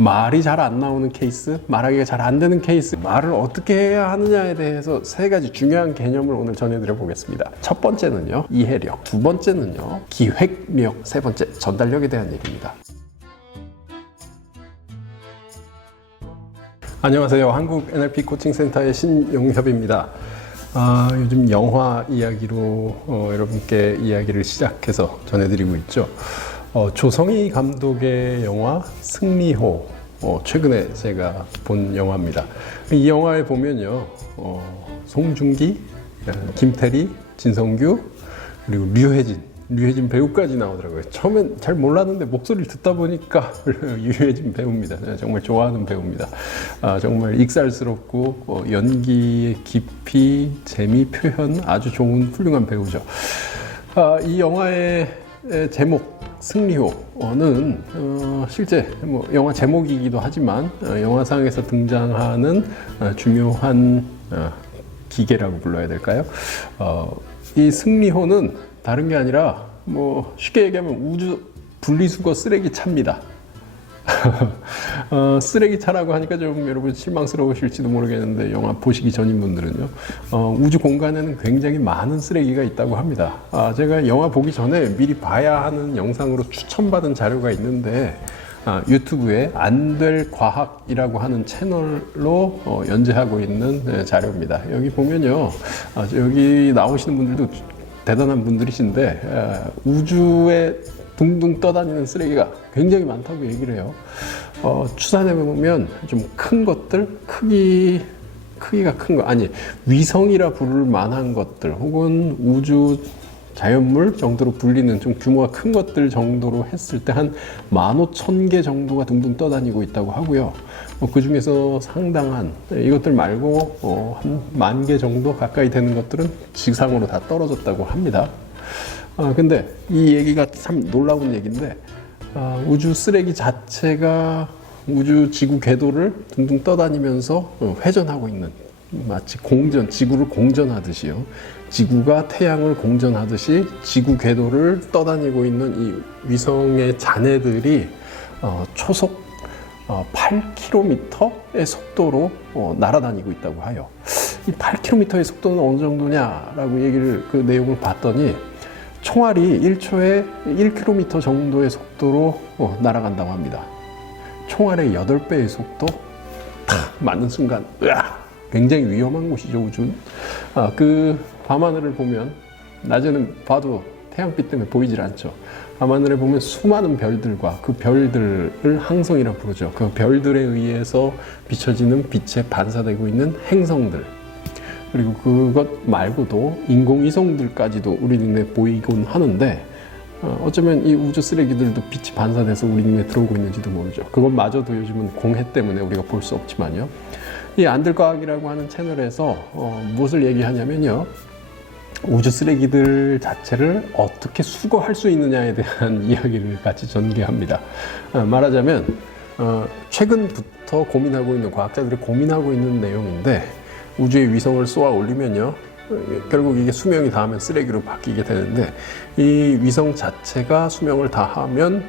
말이 잘 안 나오는 케이스, 말하기가 잘 안 되는 케이스, 말을 어떻게 해야 하느냐에 대해서 세 가지 중요한 개념을 오늘 전해드려 보겠습니다. 첫 번째는요, 이해력. 두 번째는요, 기획력. 세 번째, 전달력에 대한 얘기입니다. 안녕하세요. 한국 NLP 코칭센터의 신용협입니다. 요즘 영화 이야기로 여러분께 이야기를 시작해서 전해드리고 있죠. 조성희 감독의 영화 승리호, 최근에 제가 본 영화입니다. 이 영화에 보면요, 송중기, 김태리, 진성규, 그리고 류혜진 배우까지 나오더라고요. 처음엔 잘 몰랐는데 목소리를 듣다 보니까 류혜진 배우입니다. 정말 좋아하는 배우입니다. 정말 익살스럽고 연기의 깊이, 재미, 표현 아주 좋은 훌륭한 배우죠. 이 영화의 제목 승리호는 실제 영화 제목이기도 하지만 영화상에서 등장하는 중요한 기계라고 불러야 될까요? 이 승리호는 다른 게 아니라 쉽게 얘기하면 우주 분리수거 쓰레기 차입니다. 쓰레기 차라고 하니까 좀 여러분 실망스러우실지도 모르겠는데 영화 보시기 전인 분들은요, 우주 공간에는 굉장히 많은 쓰레기가 있다고 합니다. 제가 영화 보기 전에 미리 봐야 하는 영상으로 추천받은 자료가 있는데 유튜브에 안될 과학이라고 하는 채널로 연재하고 있는 자료입니다. 여기 보면요, 여기 나오시는 분들도 대단한 분들이신데 우주에 둥둥 떠다니는 쓰레기가 굉장히 많다고 얘기를 해요. 추산해 보면 좀 큰 것들, 크기가 큰 거, 아니 위성이라 부를 만한 것들 혹은 우주 자연물 정도로 불리는 좀 규모가 큰 것들 정도로 했을 때 한 15,000개 정도가 둥둥 떠다니고 있다고 하고요. 그 중에서 상당한 이것들 말고 한 10,000개 정도 가까이 되는 것들은 지상으로 다 떨어졌다고 합니다. 근데 이 얘기가 참 놀라운 얘기인데, 우주 쓰레기 자체가 우주 지구 궤도를 둥둥 떠다니면서 회전하고 있는, 마치 지구를 공전하듯이요. 지구가 태양을 공전하듯이 지구 궤도를 떠다니고 있는 이 위성의 잔해들이 초속 8km의 속도로 날아다니고 있다고 해요. 이 8km의 속도는 어느 정도냐라고 얘기를 그 내용을 봤더니 총알이 1초에 1km 정도의 속도로 날아간다고 합니다. 총알의 8배의 속도 탁 맞는 순간 굉장히 위험한 곳이죠, 우주는. 그 밤하늘을 보면 낮에는 봐도 태양빛 때문에 보이질 않죠. 밤하늘에 보면 수많은 별들과 그 별들을 항성이라 부르죠. 그 별들에 의해서 비춰지는 빛에 반사되고 있는 행성들, 그리고 그것 말고도 인공위성들까지도 우리 눈에 보이곤 하는데, 어쩌면 이 우주 쓰레기들도 빛이 반사돼서 우리 눈에 들어오고 있는지도 모르죠. 그것마저도 요즘은 공해 때문에 우리가 볼 수 없지만요. 이 안들과학이라고 하는 채널에서 무엇을 얘기하냐면요, 우주 쓰레기들 자체를 어떻게 수거할 수 있느냐에 대한 이야기를 같이 전개합니다. 말하자면 최근부터 고민하고 있는, 과학자들이 고민하고 있는 내용인데, 우주에 위성을 쏘아 올리면요, 결국 이게 수명이 다하면 쓰레기로 바뀌게 되는데, 이 위성 자체가 수명을 다하면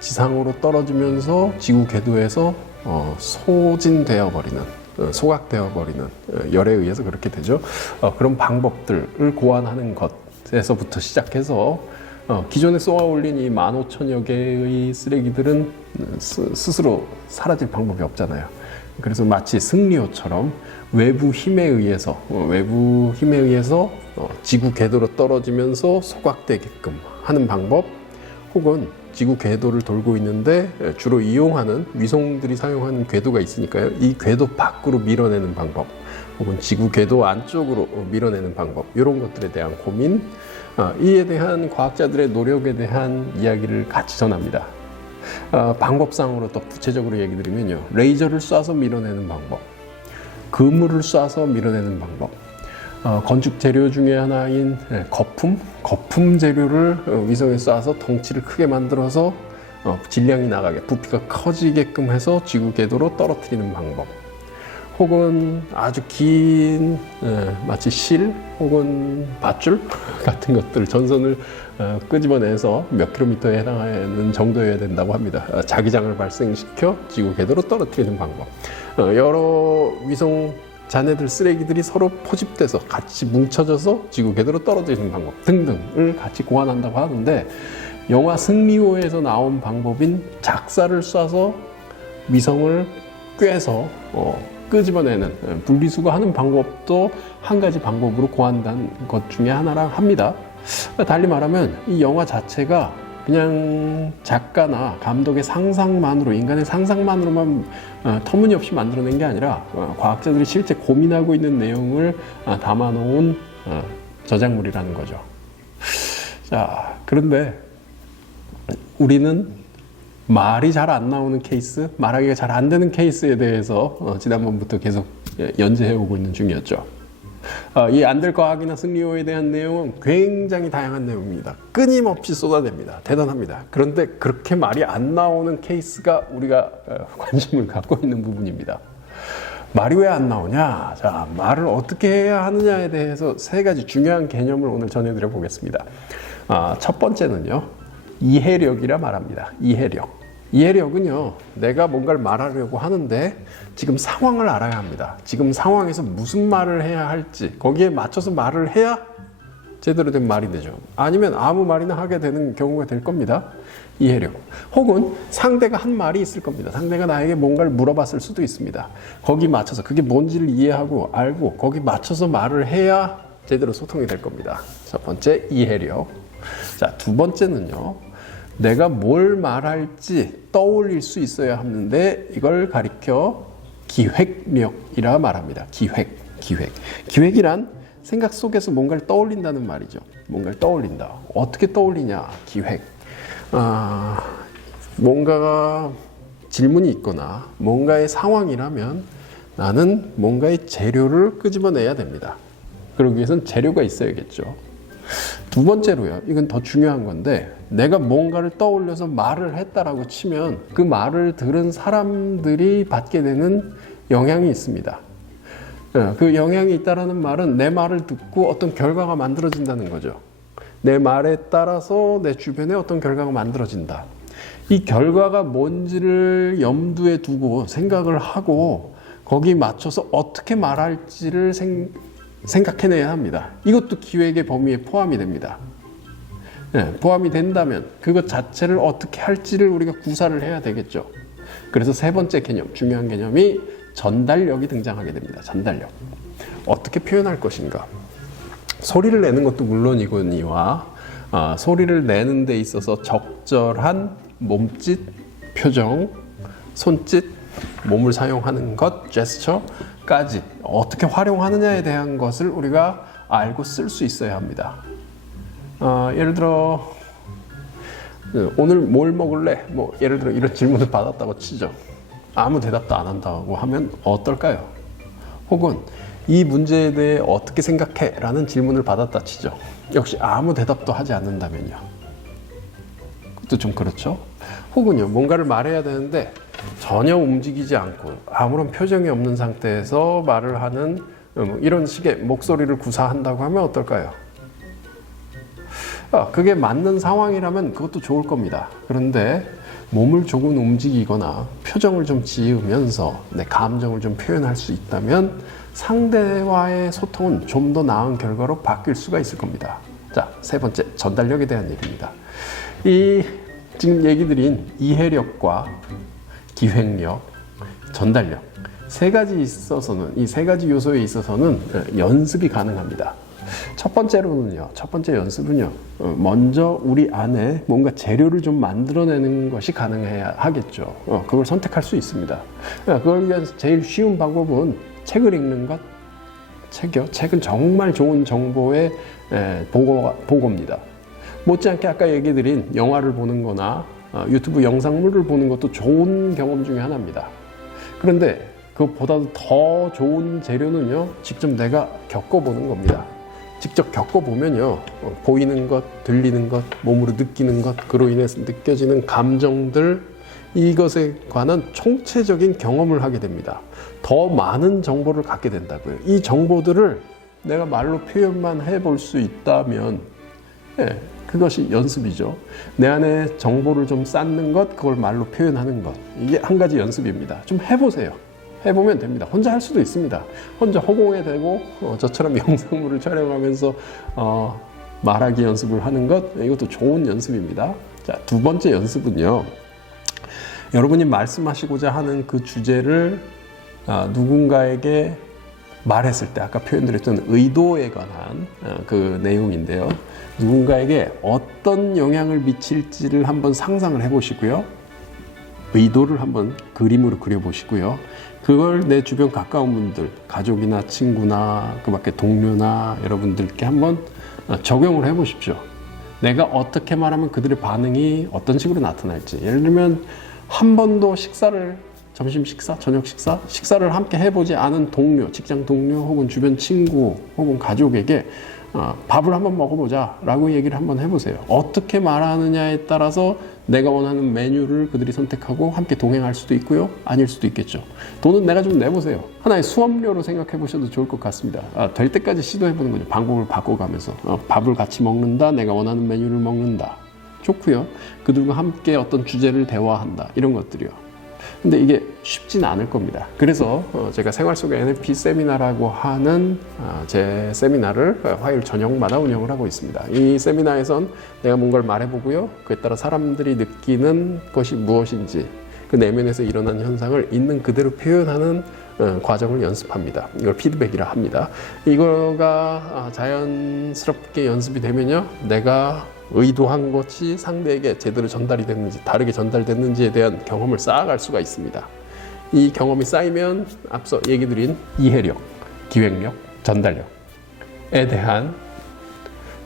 지상으로 떨어지면서 지구 궤도에서 소진되어 버리는, 소각되어 버리는, 열에 의해서 그렇게 되죠. 그런 방법들을 고안하는 것에서부터 시작해서 기존에 쏘아 올린 이 15,000여 개의 쓰레기들은 스스로 사라질 방법이 없잖아요. 그래서 마치 승리호처럼 외부 힘에 의해서 지구 궤도로 떨어지면서 소각되게끔 하는 방법, 혹은 지구 궤도를 돌고 있는데 주로 이용하는 위성들이 사용하는 궤도가 있으니까요, 이 궤도 밖으로 밀어내는 방법, 혹은 지구 궤도 안쪽으로 밀어내는 방법, 이런 것들에 대한 고민, 이에 대한 과학자들의 노력에 대한 이야기를 같이 전합니다. 방법상으로 또 구체적으로 얘기 드리면요, 레이저를 쏴서 밀어내는 방법, 그물을 쏴서 밀어내는 방법, 건축 재료 중에 하나인 거품 재료를 위성에 쏴서 덩치를 크게 만들어서 질량이 나가게, 부피가 커지게끔 해서 지구 궤도로 떨어뜨리는 방법, 혹은 아주 긴 마치 실 혹은 밧줄 같은 것들 전선을 끄집어내서 몇 킬로미터에 해당하는 정도여야 된다고 합니다. 자기장을 발생시켜 지구 궤도로 떨어뜨리는 방법. 여러 위성 잔해들 쓰레기들이 서로 포집돼서 같이 뭉쳐져서 지구 궤도로 떨어지는 방법 등등을 같이 고안한다고 하는데, 영화 승리호에서 나온 방법인 작사를 쏴서 위성을 꿰서 끄집어내는 분리수거하는 방법도 한 가지 방법으로 고안된 것 중에 하나라 합니다. 달리 말하면 이 영화 자체가 그냥 작가나 감독의 상상만으로, 인간의 상상만으로만 터무니없이 만들어낸 게 아니라 과학자들이 실제 고민하고 있는 내용을 담아놓은 저작물이라는 거죠. 자, 그런데 우리는 말이 잘 안 나오는 케이스, 말하기가 잘 안 되는 케이스에 대해서 지난번부터 계속 연재해 오고 있는 중이었죠. 이 안 될 과학이나 승리호에 대한 내용은 굉장히 다양한 내용입니다. 끊임없이 쏟아냅니다. 대단합니다. 그런데 그렇게 말이 안 나오는 케이스가 우리가 관심을 갖고 있는 부분입니다. 말이 왜 안 나오냐? 자, 말을 어떻게 해야 하느냐에 대해서 세 가지 중요한 개념을 오늘 전해드려 보겠습니다. 첫 번째는요, 이해력이라 말합니다. 이해력은요, 내가 뭔가를 말하려고 하는데 지금 상황을 알아야 합니다. 지금 상황에서 무슨 말을 해야 할지 거기에 맞춰서 말을 해야 제대로 된 말이 되죠. 아니면 아무 말이나 하게 되는 경우가 될 겁니다. 이해력. 혹은 상대가 한 말이 있을 겁니다. 상대가 나에게 뭔가를 물어봤을 수도 있습니다. 거기 맞춰서 그게 뭔지를 이해하고 알고 거기 맞춰서 말을 해야 제대로 소통이 될 겁니다. 첫 번째, 이해력. 자, 두 번째는요, 내가 뭘 말할지 떠올릴 수 있어야 하는데 이걸 가리켜 기획력이라 말합니다. 기획이란 생각 속에서 뭔가를 떠올린다는 말이죠. 뭔가를 떠올린다. 어떻게 떠올리냐? 기획. 뭔가가 질문이 있거나 뭔가의 상황이라면 나는 뭔가의 재료를 끄집어내야 됩니다. 그러기 위해서는 재료가 있어야겠죠. 두 번째로요, 이건 더 중요한 건데, 내가 뭔가를 떠올려서 말을 했다라고 치면 그 말을 들은 사람들이 받게 되는 영향이 있습니다. 그 영향이 있다라는 말은 내 말을 듣고 어떤 결과가 만들어진다는 거죠. 내 말에 따라서 내 주변에 어떤 결과가 만들어진다. 이 결과가 뭔지를 염두에 두고 생각을 하고 거기 맞춰서 어떻게 말할지를 생각해내야 합니다. 이것도 기획의 범위에 포함이 됩니다. 포함이 된다면 그것 자체를 어떻게 할지를 우리가 구사를 해야 되겠죠. 그래서 세 번째 개념, 중요한 개념이 전달력이 등장하게 됩니다. 전달력. 어떻게 표현할 것인가. 소리를 내는 것도 물론이거니와 소리를 내는 데 있어서 적절한 몸짓, 표정, 손짓, 몸을 사용하는 것, 제스처까지 어떻게 활용하느냐에 대한 것을 우리가 알고 쓸 수 있어야 합니다. 예를 들어 오늘 뭘 먹을래? 예를 들어 이런 질문을 받았다고 치죠. 아무 대답도 안 한다고 하면 어떨까요? 혹은 이 문제에 대해 어떻게 생각해? 라는 질문을 받았다 치죠. 역시 아무 대답도 하지 않는다면요. 그것도 좀 그렇죠. 혹은요, 뭔가를 말해야 되는데 전혀 움직이지 않고 아무런 표정이 없는 상태에서 말을 하는 이런 식의 목소리를 구사한다고 하면 어떨까요? 그게 맞는 상황이라면 그것도 좋을 겁니다. 그런데 몸을 조금 움직이거나 표정을 좀 지으면서 내 감정을 좀 표현할 수 있다면 상대와의 소통은 좀 더 나은 결과로 바뀔 수가 있을 겁니다. 자, 세 번째, 전달력에 대한 얘기입니다. 지금 얘기 드린 이해력과 기획력, 전달력 세 가지 있어서는, 이 세 가지 요소에 있어서는 연습이 가능합니다. 첫 번째 연습은요, 먼저 우리 안에 뭔가 재료를 좀 만들어내는 것이 가능해야 하겠죠. 그걸 선택할 수 있습니다. 그걸 위해서 제일 쉬운 방법은 책을 읽는 것. 책은 정말 좋은 정보의 보고입니다. 못지않게 아까 얘기 드린 영화를 보는 거나 유튜브 영상물을 보는 것도 좋은 경험 중에 하나입니다. 그런데 그것보다도 더 좋은 재료는요, 직접 내가 겪어보는 겁니다. 직접 겪어보면요, 보이는 것, 들리는 것, 몸으로 느끼는 것, 그로 인해서 느껴지는 감정들, 이것에 관한 총체적인 경험을 하게 됩니다. 더 많은 정보를 갖게 된다고요. 이 정보들을 내가 말로 표현만 해볼 수 있다면 그것이 연습이죠. 내 안에 정보를 좀 쌓는 것, 그걸 말로 표현하는 것. 이게 한 가지 연습입니다. 좀 해보세요. 해보면 됩니다. 혼자 할 수도 있습니다. 혼자 허공에 대고 저처럼 영상물을 촬영하면서 말하기 연습을 하는 것, 이것도 좋은 연습입니다. 자, 두 번째 연습은요. 여러분이 말씀하시고자 하는 그 주제를 누군가에게 말했을 때, 아까 표현드렸던 의도에 관한 그 내용인데요. 누군가에게 어떤 영향을 미칠지를 한번 상상을 해보시고요. 의도를 한번 그림으로 그려보시고요. 그걸 내 주변 가까운 분들, 가족이나 친구나 그 밖에 동료나 여러분들께 한번 적용을 해보십시오. 내가 어떻게 말하면 그들의 반응이 어떤 식으로 나타날지. 예를 들면 한 번도 점심 식사, 저녁 식사를 함께 해보지 않은 동료, 직장 동료 혹은 주변 친구 혹은 가족에게 밥을 한번 먹어보자 라고 얘기를 한번 해보세요. 어떻게 말하느냐에 따라서 내가 원하는 메뉴를 그들이 선택하고 함께 동행할 수도 있고요, 아닐 수도 있겠죠. 돈은 내가 좀 내보세요. 하나의 수업료로 생각해 보셔도 좋을 것 같습니다. 될 때까지 시도해 보는 거죠. 방법을 바꿔가면서 밥을 같이 먹는다, 내가 원하는 메뉴를 먹는다, 좋고요. 그들과 함께 어떤 주제를 대화한다, 이런 것들이요. 근데 이게 쉽진 않을 겁니다. 그래서 제가 생활 속의 NLP 세미나라고 하는 제 세미나를 화요일 저녁마다 운영을 하고 있습니다. 이 세미나에선 내가 뭔가를 말해보고요. 그에 따라 사람들이 느끼는 것이 무엇인지, 그 내면에서 일어난 현상을 있는 그대로 표현하는 과정을 연습합니다. 이걸 피드백이라 합니다. 이거가 자연스럽게 연습이 되면요, 내가 의도한 것이 상대에게 제대로 전달이 됐는지, 다르게 전달됐는지에 대한 경험을 쌓아갈 수가 있습니다. 이 경험이 쌓이면 앞서 얘기 드린 이해력, 기획력, 전달력에 대한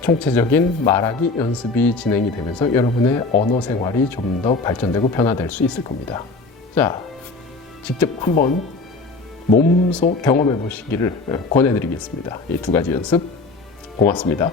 총체적인 말하기 연습이 진행이 되면서 여러분의 언어 생활이 좀 더 발전되고 변화될 수 있을 겁니다. 자, 직접 한번 몸소 경험해 보시기를 권해드리겠습니다. 이 두 가지 연습 고맙습니다.